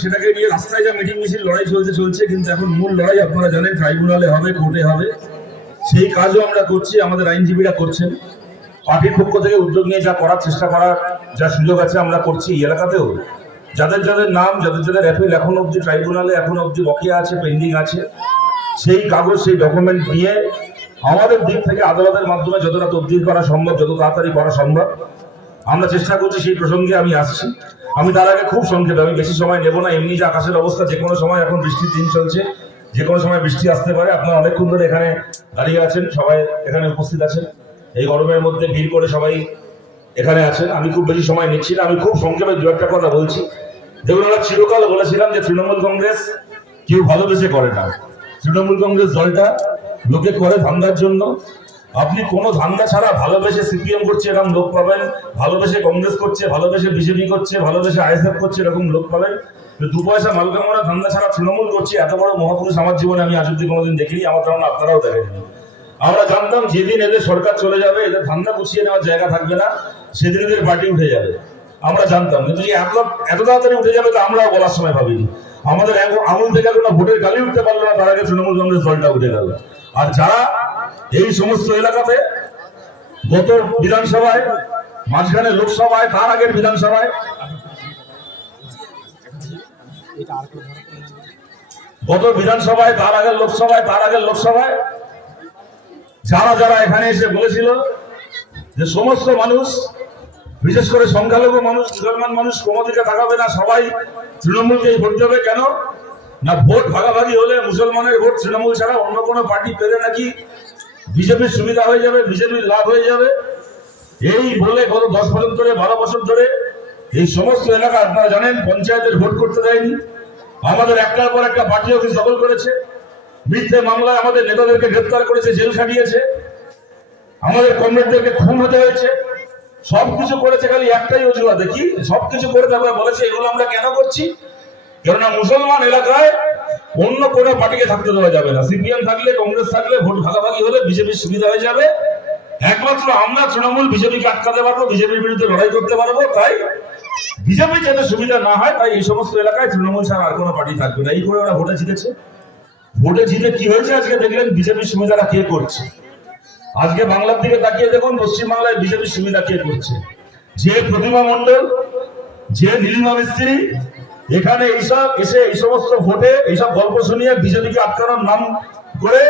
সেটাকে নিয়ে রাস্তায় যা মিটিং মিছিল লড়াই চলছে কিন্তু এখন মূল লড়াই আপনারা জানেন ট্রাইব্যুনালে হবে, কোর্টে হবে। সেই কাজও আমরা করছি, আমাদের আইনজীবীরা করছেন। পার্টির পক্ষ থেকে উদ্যোগ নিয়ে যা করার চেষ্টা করার যা সুযোগ আছে আমরা করছি। এই এলাকাতেও যাদের যাদের নাম, যাদের যাদের অ্যাপিল এখন অব্দি ট্রাইব্যুনালে এখন অব্দি বকেয়া আছে, পেন্ডিং আছে, সেই কাগজ, সেই ডকুমেন্ট নিয়ে আমাদের দিক থেকে আদালতের মাধ্যমে যতটা তদবির করা সম্ভব, যত তাড়াতাড়ি করা সম্ভব আমরা চেষ্টা করছি। সেই প্রসঙ্গে আমি আসছি। আমি তার আগে খুব সংক্ষেপে, আমি বেশি সময় নেব না। এমনি যে আকাশের অবস্থা, যে কোনো সময় এখন বৃষ্টির দিন চলছে, যে কোনো সময় বৃষ্টি আসতে পারে। আপনারা অনেকক্ষণ ধরে এখানে দাঁড়িয়ে আছেন, সবাই এখানে উপস্থিত আছেন, এই গরমের মধ্যে ভিড় করে সবাই এখানে আছেন। আমি খুব বেশি সময় নিচ্ছি না, আমি খুব সংক্ষেপে দু একটা কথা বলছি। দেখুন, আমরা চিরকাল বলেছিলাম যে তৃণমূল কংগ্রেস কেউ ভালোবেসে করে না। তৃণমূল কংগ্রেস দলটা লোকে করে ধান্দার জন্য। আপনি কোনো ধান্দা ছাড়া ভালোবেসে সিপিএম করছে এরকম লোক পাবেন, ভালোবেসে কংগ্রেস করছে, ভালোবেসে বিজেপি করছে, ভালোবেসে আইএসএফ করছে এরকম লোক পাবেন। দু পয়সা মালকামরা ধান্দা ছাড়া তৃণমূল করছে, এত বড় মহাপুরুষ আমার জীবনে আমি আজ অব্দি কোনোদিন দেখিনি। আমার ধারণা আপনারাও দেখেননি। আমরা জানতাম যেদিন এদের সরকার চলে যাবে, এদের ধান্দা গুছিয়ে নেওয়ার জায়গা থাকবে না, সেদিন এদের পার্টি উঠে যাবে। আমরা জানতাম, কিন্তু এত তাড়াতাড়ি উঠে যাবে তো আমরাও বলার সময় ভাবিনি। আমাদের আমল থেকে কোনো ভোটের গালি উঠতে পারলো না, তার আগে তৃণমূল কংগ্রেস দলটা উঠে গেল। আর যারা এই সমস্ত এলাকাতে গত বিধানসভায়, মাঝখানে লোকসভায়, তার আগের বিধানসভায়, গত বিধানসভায়, তার আগের লোকসভায়, তার আগের লোকসভায় যারা যারা এখানে এসে বলেছিল যে সমস্ত মানুষ, বিশেষ করে সংখ্যালঘু মানুষ, মুসলমান মানুষ কোনো দিকে তাকাবে না, সবাই তৃণমূলকেই ভোট দেবে। কেন না, ভোট ভাগাভাগি হলে মুসলমানের ভোট তৃণমূল ছাড়া অন্য কোনো পার্টি পেলে নাকি বিজেপির সুবিধা হয়ে যাবে, বিজেপির লাভ হয়ে যাবে। এই বলে গত 10 বছর ধরে, 12 বছর ধরে এই সমস্ত এলাকা আপনারা জানেন পঞ্চায়েতের ভোট করতে দেয়নি। আমাদের একটার পর একটা পার্টি অফিস দখল করেছে, মিথ্যে মামলায় আমাদের নেতাদেরকে গ্রেপ্তার করেছে, জেল খাটিয়েছে, আমাদের কমরেডদেরকে খুন হতে হয়েছে। সবকিছু করেছে, খালি একটাই অজুহাত, দেখি সবকিছু করে তারপরে বলেছে এগুলো আমরা কেন করছি। কেননা মুসলমান এলাকায় অন্য কোনো পার্টিকে থাকতে দেওয়া যাবে না। সিপিএম থাকলে, কংগ্রেস থাকলে ভোট ভাগাভাগি হলে বিজেপির সুবিধা হয়ে যাবে। একমাত্র আমরা তৃণমূল বিজেপিকে আটকাতে পারবো, বিজেপির বিরুদ্ধে লড়াই করতে পারবো। তাই বিজেপি যাতে সুবিধা না হয়, তাই এই সমস্ত এলাকায় তৃণমূল ছাড়া আর কোনো পার্টি থাকবে না। এই করে ওরা ভোটে জিতেছে। ভোটে জিতে কি হয়েছে আজকে দেখলেন বিজেপির সুবিধাটা কে করছে। আজকে বাংলার দিকে তাকিয়ে দেখুন, পশ্চিমবাংলায় বিজেপির সুবিধা কে করছে। যে প্রতিমা মণ্ডল, যে নীলিমা মিস্ত্রি এখানে এইসব এসে এই সমস্ত ভোটে এইসব গল্প শুনিয়ে বিজেপিকে আটকানোর নাম করে